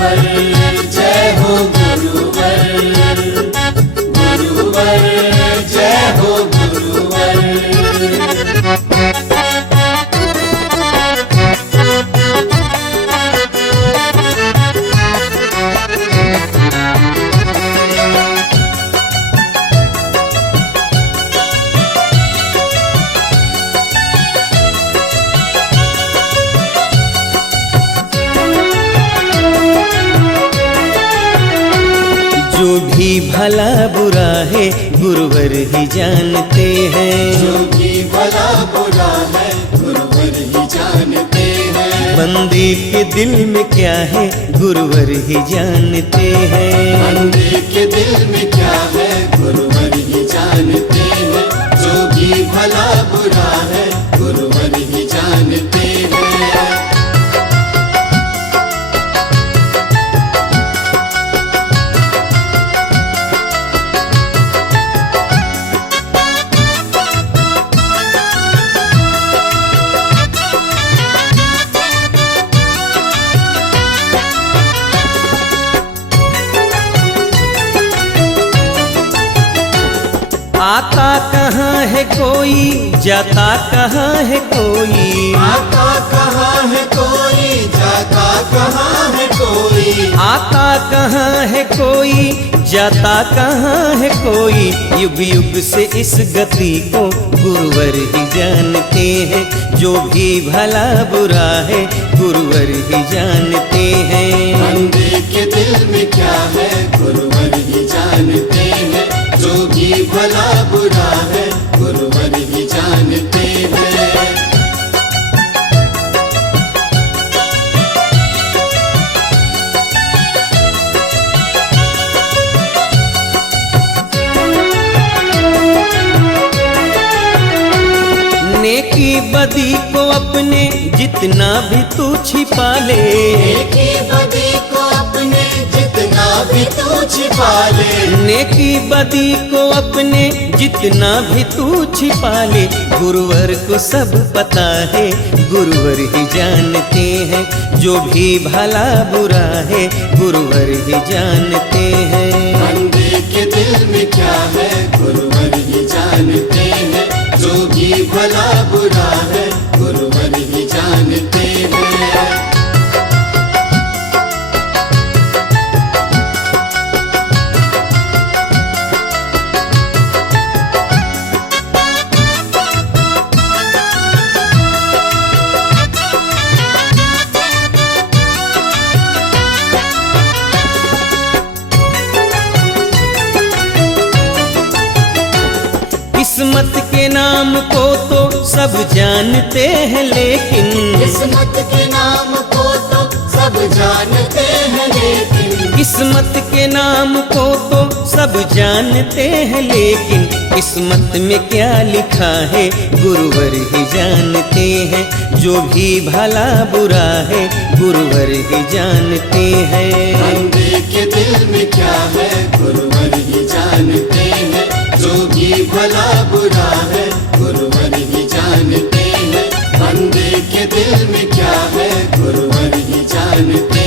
गुरुवर, जय हो गुरुवर, गुरुवर जय हो गुरुवर। जो भी भला बुरा है गुरुवर ही जानते हैं। जो भी भला बुरा है गुरुवर ही जानते हैं। बंदे के दिल में क्या है गुरुवर ही जानते हैं। बंदे के दिल में क्या है गुरुवर ही जानते हैं। जो भी भला बुरा है गुरुवर ही जानते हैं। आता कहाँ है कोई, जाता कहाँ है कोई। आता कहाँ है कोई, जाता कहाँ है कोई। आता कहाँ है कोई, जाता कहाँ है कोई। युग युग से इस गति को गुरुवर ही जानते हैं। जो भी भला बुरा है गुरुवर ही जानते हैं। बंदे के दिल में क्या है गुरुवर ही जानते हैं। जो भी भला बुरा है गुरुवर ही जानते हैं। नेकी बदी को अपने जितना भी तू छिपा ले। नेकी बदी को अपने जितना भी तू छिपा ले। नेकी बदी को अपने जितना भी तू छिपा ले। गुरुवर को सब पता है गुरुवर ही जानते हैं। जो भी भला बुरा है गुरुवर ही जानते हैं। बंदे के दिल में क्या है गुरुवर ही जानते हैं। जो भी भला बुरा है गुरुवर ही जानते हैं। किस्मत के नाम को तो सब जानते हैं लेकिन। किस्मत के नाम को तो सब जानते हैं लेकिन। किस्मत के नाम को तो सब जानते हैं लेकिन। किस्मत में क्या लिखा है गुरुवर ही जानते हैं। जो भी भला बुरा है गुरुवर ही जानते हैं। बंदे के दिल में क्या है गुरुवर ही जानते हैं। जो भी भला बुरा है गुरुवर ही जानते हैं। बंदे के दिल में क्या है गुरुवर ही जानते हैं।